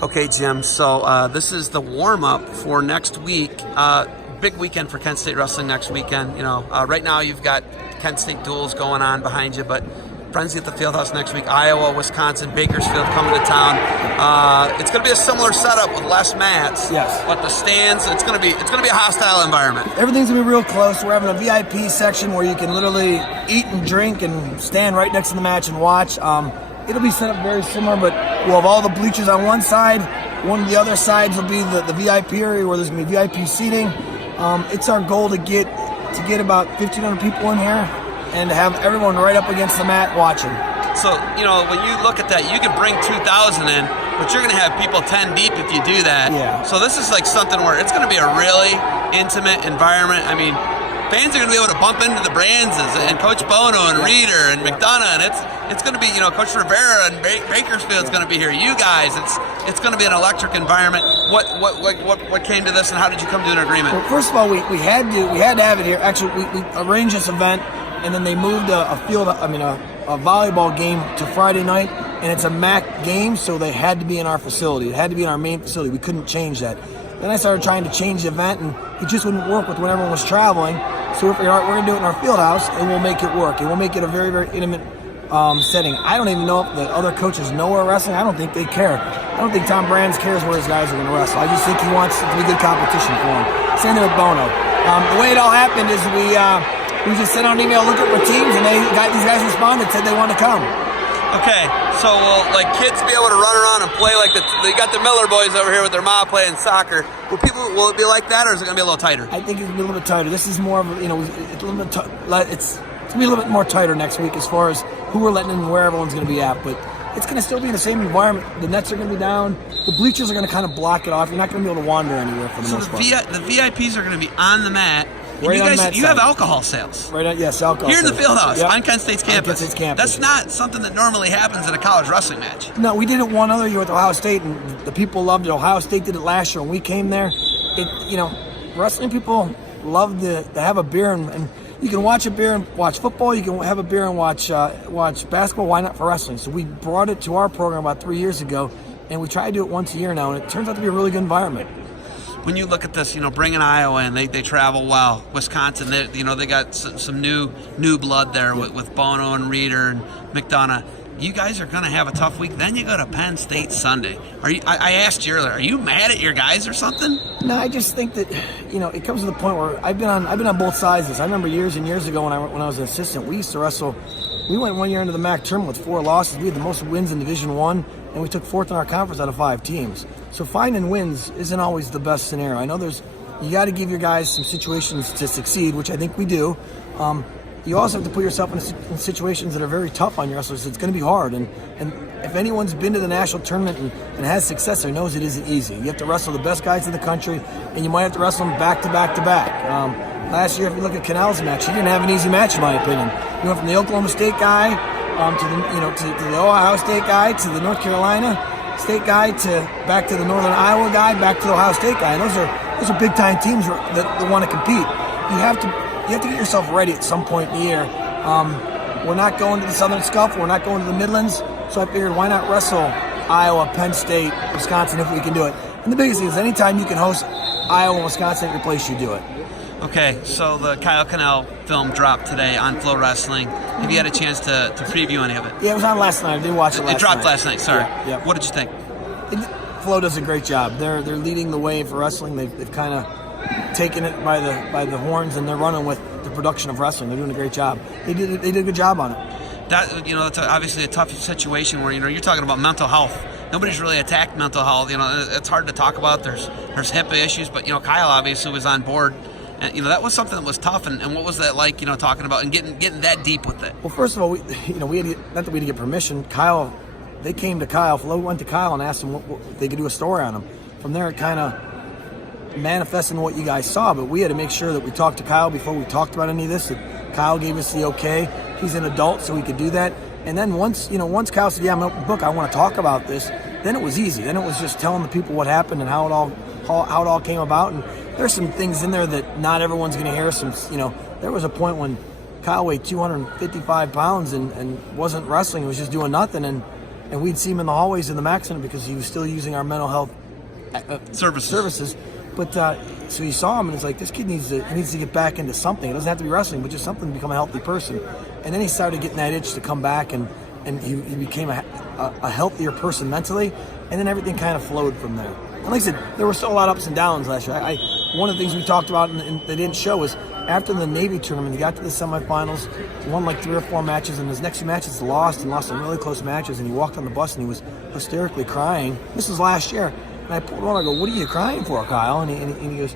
Okay, Jim, so this is the warm-up for next week. Big weekend for Kent State Wrestling next weekend. Right now you've got Kent State duels going on behind you, but Frenzy at the Fieldhouse next week. Iowa, Wisconsin, Bakersfield coming to town. It's going to be a similar setup with less mats. Yes. But the stands, it's going to be a hostile environment. Everything's going to be real close. We're having a VIP section where you can literally eat and drink and stand right next to the match and watch. It'll be set up very similar, but we'll have all the bleachers on one side. One of the other sides will be the VIP area where there's going to be VIP seating. It's our goal to get about 1,500 people in here and to have everyone right up against the mat watching. So, when you look at that, you can bring 2,000 in, but you're going to have people 10 deep if you do that. Yeah. So this is like something where it's going to be a really intimate environment. I mean, fans are going to be able to bump into the Brands and Coach Bono and Reeder and McDonough, and it's going to be, Coach Rivera and Bakersfield's going to be here. You guys, it's going to be an electric environment. What came to this, and how did you come to an agreement? Well, first of all, we had to have it here. Actually, we arranged this event, and then they moved a volleyball game to Friday night, and it's a MAC game, so they had to be in our facility. It had to be in our main facility. We couldn't change that. Then I started trying to change the event, and it just wouldn't work with when everyone was traveling. So we figured, all right, we're going to do it in our field house, and we'll make it work. And we'll make it a very, very intimate setting. I don't even know if the other coaches know we're wrestling. I don't think they care. I don't think Tom Brands cares where his guys are going to wrestle. I just think he wants it to be good competition for him. Same thing with Bono. The way it all happened is we just sent out an email, look at our teams, and these guys responded, said they want to come. Okay, so will kids be able to run around and play like they got the Miller boys over here with their mom playing soccer? Will it be like that, or is it going to be a little tighter? I think it's going to be a little bit tighter. This is more of it's a little bit it's going to be a little bit more tighter next week as far as who we're letting in and where everyone's going to be at. But it's going to still be in the same environment. The nets are going to be down. The bleachers are going to kind of block it off. You're not going to be able to wander anywhere for the most part. So the VIPs are going to be on the mat. And Right you have alcohol sales. Right on, yes, alcohol here in the sales. Fieldhouse on Kent State's campus. Kent State's campus. That's not something that normally happens at a college wrestling match. No, we did it one other year with Ohio State, and the people loved it. Ohio State did it last year when we came there. Wrestling people love to have a beer, and you can watch a beer and watch football. You can have a beer and watch basketball. Why not for wrestling? So we brought it to our program about 3 years ago, and we try to do it once a year now, and it turns out to be a really good environment. When you look at this, bringing Iowa in, they travel well. Wisconsin, they got some new blood there with Bono and Reeder and McDonough. You guys are going to have a tough week. Then you go to Penn State Sunday. I asked you earlier, are you mad at your guys or something? No, I just think that it comes to the point where I've been on both sides of this. I remember years and years ago when I was an assistant, we used to wrestle. We went 1 year into the MAC tournament with 4 losses. We had the most wins in Division I, and we took 4th in our conference out of 5 teams. So finding wins isn't always the best scenario. I know you got to give your guys some situations to succeed, which I think we do. You also have to put yourself in situations that are very tough on your wrestlers. It's going to be hard, and if anyone's been to the national tournament and has success there, knows it isn't easy. You have to wrestle the best guys in the country, and you might have to wrestle them back to back to back. Last year, if you look at Canal's match, he didn't have an easy match, in my opinion. He went from the Oklahoma State guy to the Ohio State guy to the North Carolina State guy back to the Northern Iowa guy back to the Ohio State guy. And those are big time teams that want to compete. You have to get yourself ready at some point in the year. We're not going to the Southern Scuffle. We're not going to the Midlands. So I figured, why not wrestle Iowa, Penn State, Wisconsin if we can do it? And the biggest thing is anytime you can host Iowa and Wisconsin at your place, you do it. Okay, so the Kyle Cannell film dropped today on Flow Wrestling. Have you had a chance to preview any of it? Yeah, it was on last night. I did watch it last night. It dropped last night, sorry. Yeah. What did you think? Flow does a great job. They're leading the way for wrestling. They've kind of taken it by the horns, and they're running with the production of wrestling. They're doing a great job. They did a good job on it. That's obviously a tough situation where you're talking about mental health. Nobody's really attacked mental health. It's hard to talk about. There's HIPAA issues, but Kyle obviously was on board. And, that was something that was tough. And what was that like? Talking about and getting that deep with it. Well, first of all, we had not that we had to get permission. Kyle, they came to Kyle. Flo went to Kyle and asked him what they could do a story on him. From there, it kind of manifested in what you guys saw. But we had to make sure that we talked to Kyle before we talked about any of this. That Kyle gave us the okay. He's an adult, so we could do that. And then once Kyle said, "Yeah, I'm an open book. I want to talk about this," then it was easy. Then it was just telling the people what happened and how it all came about. And there's some things in there that not everyone's going to hear. There was a point when Kyle weighed 255 pounds and wasn't wrestling. He was just doing nothing. And and we'd see him in the hallways in the Mac Center because he was still using our mental health services. But so he saw him, and it's like, this kid needs to get back into something. It doesn't have to be wrestling, but just something to become a healthy person. And then he started getting that itch to come back, and he became a healthier person mentally, and then everything kind of flowed from there. And like I said, there were still a lot of ups and downs last year. One of the things we talked about and they didn't show was after the Navy tournament, he got to the semifinals, won like 3 or 4 matches, and his next 2 matches lost some really close matches, and he walked on the bus and he was hysterically crying. This was last year. And I pulled him over, I go, what are you crying for, Kyle? And he goes,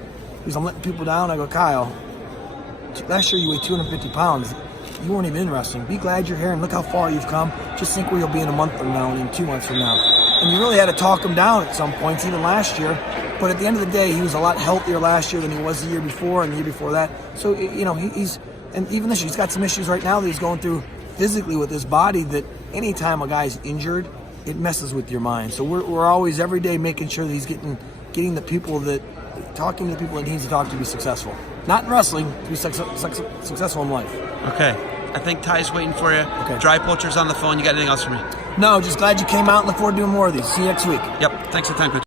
I'm letting people down. I go, Kyle, last year you weighed 250 pounds. You weren't even in wrestling. Be glad you're here and look how far you've come. Just think where you'll be in a month from now and in 2 months from now. And you really had to talk him down at some points, even last year. But at the end of the day, he was a lot healthier last year than he was the year before and the year before that. So, he's, and even this year, he's got some issues right now that he's going through physically with his body that anytime a guy's injured, it messes with your mind. So we're always every day making sure that he's getting the people talking to the people that he needs to talk to be successful. Not in wrestling, to be successful in life. Okay. I think Ty's waiting for you. Okay. Dry Poacher's on the phone. You got anything else for me? No, just glad you came out and look forward to doing more of these. See you next week. Yep. Thanks for the time, Coach.